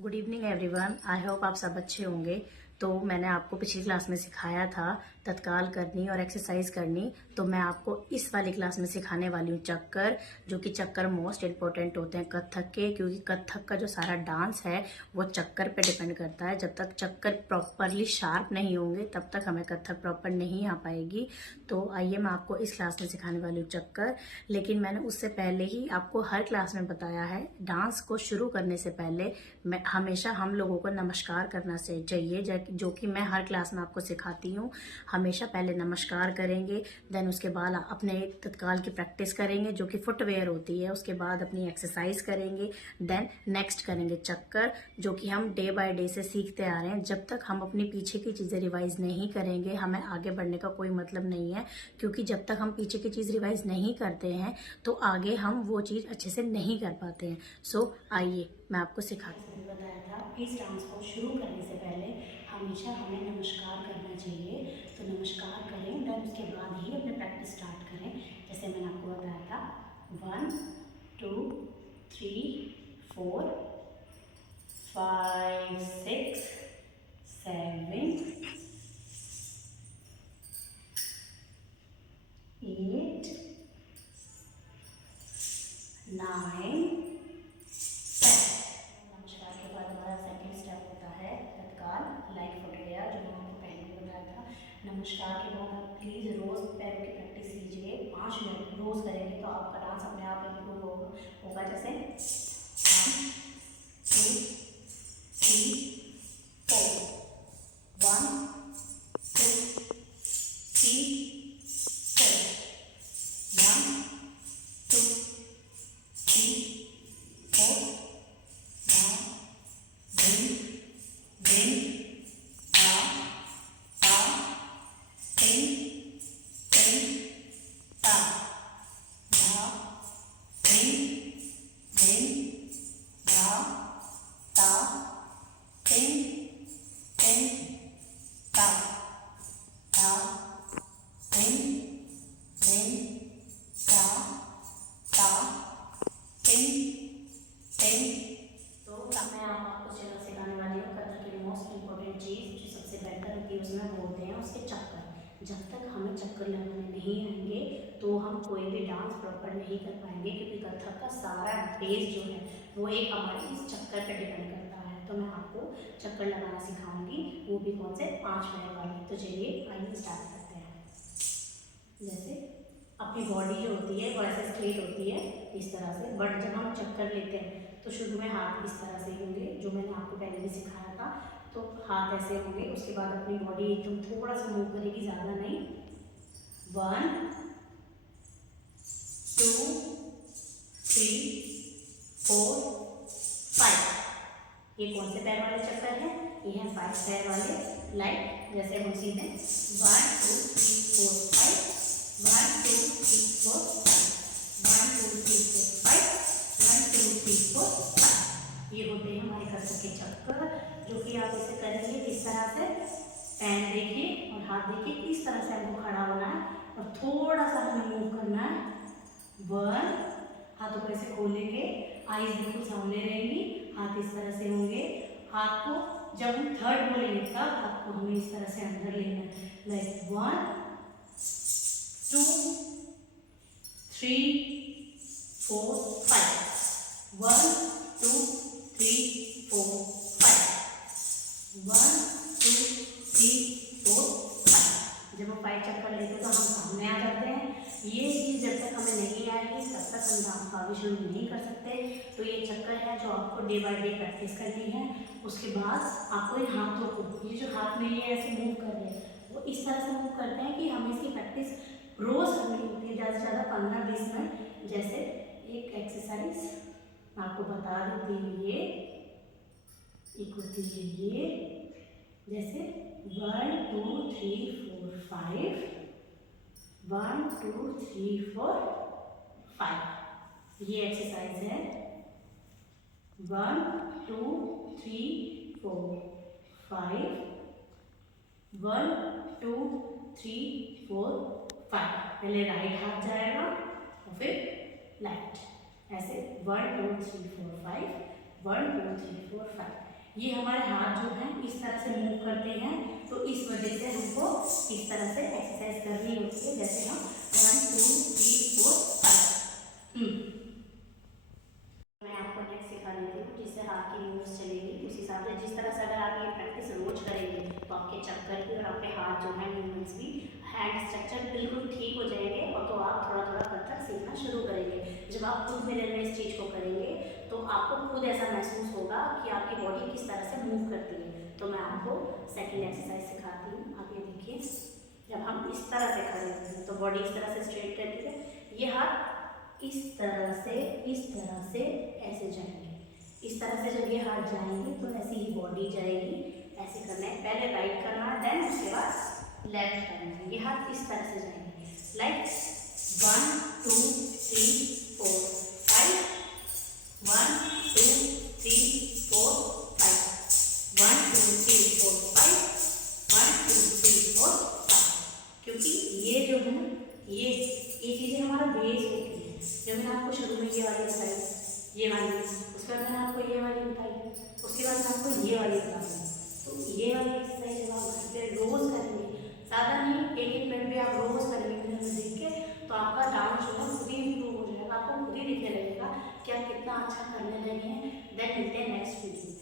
Good evening everyone. I hope आप सब अच्छे होंगे। तो मैंने आपको पिछली क्लास में सिखाया था तत्काल करनी और एक्सरसाइज करनी। तो मैं आपको इस वाली क्लास में सिखाने वाली हूँ चक्कर, जो कि चक्कर मोस्ट इम्पोर्टेंट होते हैं कथक के, क्योंकि कथक का जो सारा डांस है वो चक्कर पे डिपेंड करता है। जब तक चक्कर प्रॉपरली शार्प नहीं होंगे तब तक हमें कथक प्रॉपर नहीं आ पाएगी। तो आइए मैं आपको इस क्लास में सिखाने वाली हूँ चक्कर। लेकिन मैंने उससे पहले ही आपको हर क्लास में बताया है, डांस को शुरू करने से पहले मैं हमेशा हम लोगों को नमस्कार करना चाहिए, जो कि मैं हर क्लास में आपको सिखाती हूँ। हमेशा पहले नमस्कार करेंगे, देन उसके बाद अपने तत्काल की प्रैक्टिस करेंगे जो कि फुटवेयर होती है। उसके बाद अपनी एक्सरसाइज करेंगे, देन नेक्स्ट करेंगे चक्कर, जो कि हम डे बाय डे से सीखते आ रहे हैं। जब तक हम अपनी पीछे की चीज़ें रिवाइज नहीं करेंगे हमें आगे बढ़ने का कोई मतलब नहीं है, क्योंकि जब तक हम पीछे की चीज़ रिवाइज नहीं करते हैं तो आगे हम वो चीज़ अच्छे से नहीं कर पाते हैं। सो आइए मैं आपको सिखाती हूँ। बताया था इस डांस को शुरू करने से पहले हमेशा हमें नमस्कार करना चाहिए। तो नमस्कार करें, देन उसके बाद ही अपने प्रैक्टिस स्टार्ट करें। जैसे मैंने आपको बताया था 1 2 3 4 5 6 7 8 9 नमस्कार के बाद हमारा सेकंड स्टेप होता है तत्काल लाइक फुटवेयर, जो मैंने आपको पहले भी बताया था। नमस्कार के बाद आप प्लीज़ रोज़ पैरों की प्रैक्टिस कीजिए। 5 मिनट रोज़ करेंगे तो आपका डांस अपने आप इम्प्रूव होगा। जैसे 1 2 3 4 1 2 3 4 1 2 3 4 मैं आपको सिखाने वाली हूँ कथक की मोस्ट इम्पोर्टेंट चीज़, जो सबसे बेटर होती है उसमें वो होते हैं उसके चक्कर। जब तक हमें चक्कर लगाने नहीं आएंगे तो हम कोई भी डांस प्रॉपर नहीं कर पाएंगे, क्योंकि कथक का सारा बेस जो है वो एक हमारे इस चक्कर पर डिपेंड करता है। तो मैं आपको चक्कर लगाना सिखाऊंगी, वो भी कौन से 5 मिनट वाले। तो चलिए आइए स्टार्ट करते हैं। जैसे अपनी बॉडी जो होती है वो ऐसे स्ट्रेट होती है इस तरह से, बट जब हम चक्कर लेते हैं तो शुरू में हाथ इस तरह से होंगे, जो मैंने आपको पहले भी सिखाया था। तो हाथ ऐसे होंगे, उसके बाद अपनी बॉडी एकदम थोड़ा सा मूव करेगी, ज़्यादा नहीं। 1 2 3 4 5। ये कौन से पैर वाले चक्कर है? ये है 5 पैर वाले। लाइक जैसे हम सीधे 1 2 3 4 5 1 2 3 4 5 1 2 3 4 5 1 2 3 4 5। ये होते हैं हमारे कथक के चक्कर, जो कि आप इसे करेंगे किस तरह से? पैर देखिए और हाथ देखिए, इस तरह से हमको खड़ा होना है और थोड़ा सा हमें मूव करना है। 1, हाथों को ऐसे खोलेंगे, आईज बिल्कुल सामने रहेंगी, हाथ इस तरह से होंगे। हाथ को जब हम थर्ड बोलेंगे तब आपको हमें इस तरह से अंदर लेना है। लाइक 1 2 3 4 5 1 2 3 4 5 1 2 3 4 5। जब हम 5 चक्कर लेते हैं तो हम सामने आ जाते हैं। ये चीज़ जब तक हमें नहीं आएगी तब तक हम डांस का आगे शुरू नहीं कर सकते। तो ये चक्कर है जो आपको डे बाय डे प्रैक्टिस करनी है। उसके बाद आपको इन हाथों को, ये जो हाथ में ये ऐसे मूव कर रहे हैं वो इस तरह से मूव करते हैं कि हमें इसकी प्रैक्टिस रोज़ करनी होती है, ज़्यादा से ज़्यादा 15-20 मिनट। जैसे एक एक्सरसाइज आपको बता देती हूँ, ये एक होती है ये, जैसे 1 2 3 4 5 1 2 3 4 5। ये एक्सरसाइज है 1 2 3 4 5 1 2 3 4 5। पहले राइट हाथ जाएगा और फिर लेफ्ट, ऐसे 1 2 3 4 5 1 2 3 4 5। ये हमारे हाथ जो हैं इस तरह से मूव करते हैं, तो इस वजह से हमको इस तरह से एक्सरसाइज करनी होती है। जैसे हम 1 2 3 4 5। मैं आपको नेक्स्ट सिखा देती हूँ जिससे हाथ की मूव्स चलेगी उस हिसाब से। जिस तरह से अगर आप ये प्रैक्टिस रोज करेंगे तो आपके चक्कर की और आपके हाथ जो है मूवमेंट्स भी, हैंड स्ट्रक्चर बिल्कुल ठीक हो जाएंगे, और तो आप थोड़ा थोड़ा करकर सीखना शुरू करेंगे। जब आप खुद मिरर में इस चीज़ को करेंगे तो आपको खुद ऐसा महसूस होगा कि आपकी बॉडी किस तरह से मूव करती है। तो मैं आपको सेकेंड एक्सरसाइज सिखाती हूँ। आप ये देखिए, जब हम इस तरह से खड़े होते हैं तो बॉडी इस तरह से स्ट्रेट करती है, ये हाथ इस तरह से ऐसे जाएंगे। इस तरह से जब ये हाथ जाएंगे तो ऐसी ही बॉडी जाएगी। ऐसे करना है, पहले राइट करना, देन उसके बाद लेफ्ट करना है। ये हाथ इस तरह से जाएंगे, लाइक 1 2 3 4 5, 1 2 3 4 5, 1 2 3 4 5, 1 2 3 4 5। क्योंकि ये जो है ना, ये चीजें हमारा बेस होती है। जब मैंने आपको शुरू में ये वाली बताई, ये वाली, उसके बाद मैंने आपको ये वाली बताई, उसके बाद मैं आपको ये वाली बताऊंगी। तो ये वाली एक्सरसाइज जब आप घर पे रोज करेंगे, ज़्यादा नहीं, एक एक मिनट भी आप रोज करेंगे मिरर में देख के, तो आपका डांस जो है खुद ही इम्प्रूव हो जाएगा। आपको खुद ही दिखने लगेगा कि आप कितना अच्छा करने लगे हैं। देन मिलते हैं नेक्स्ट वीडियो।